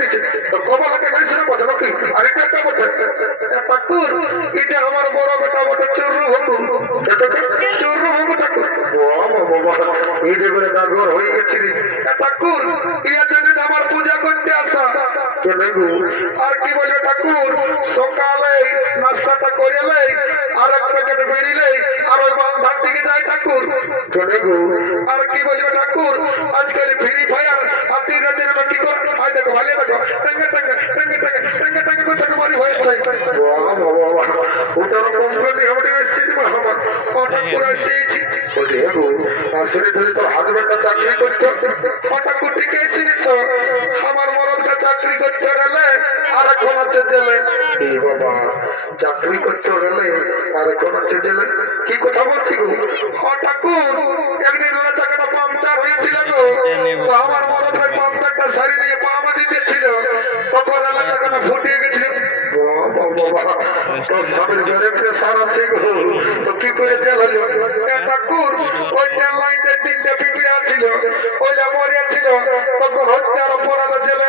দিচ্ছে তো কমা হাতে গাইছিল কথা নাকি আরেকটা একটা বটে ঠাকুর এটা আমার বড় বেটা বটে চুরু ভঙ্গু চুরু ভঙ্গু ঠাকুর বাবা এই যে বলে দাগর হয়ে গেছি ঠাকুর ইয়ার জন্য আমার পূজা করতে আসা আর কি বলবে ঠাকুর সকালে নাস্তাটা করে আর এক প্যাকেট বেরিয়ে আর ওই বান্ধার দিকে যায় ঠাকুর আর কি বলবে ঠাকুর আজকাল ফ্রি ফায়ার আর দিন রাতের কি করে আয় দেখো ভালো দেখো টেঙ্গে টেঙ্গে টেঙ্গে টেঙ্গে টেঙ্গে টেঙ্গে করে টাকা মারি হয়ে যায় ওটারও কোম্পানি হবে এসেছি আমার ঠাকুর এসেছি আসলে ধরে তো হাজবেন্ডটা চাকরি করছো ঠাকুর থেকে এসেছিস আমার মরদটা চাকরি করতে গেলে আর এখন আছে জেলে বাবা চাকরি করতে গেলে আর এখন আছে জেলে কি কথা বলছি গো ঠাকুর একদিন চাকাটা পাংচার হয়েছিল গো তো আমার মরদটা পাংচারটা সারি নিয়ে পামা দিতেছিল তখন চাকাটা ফুটিয়ে গেছিল কি করে জেল হলো ঠাকুর ওই ট্রেন লাইনটা তিনটে পিপিড়া ছিল ওইটা মরিয়া ছিল তখন হচ্ছে আর অপরাধ জেলে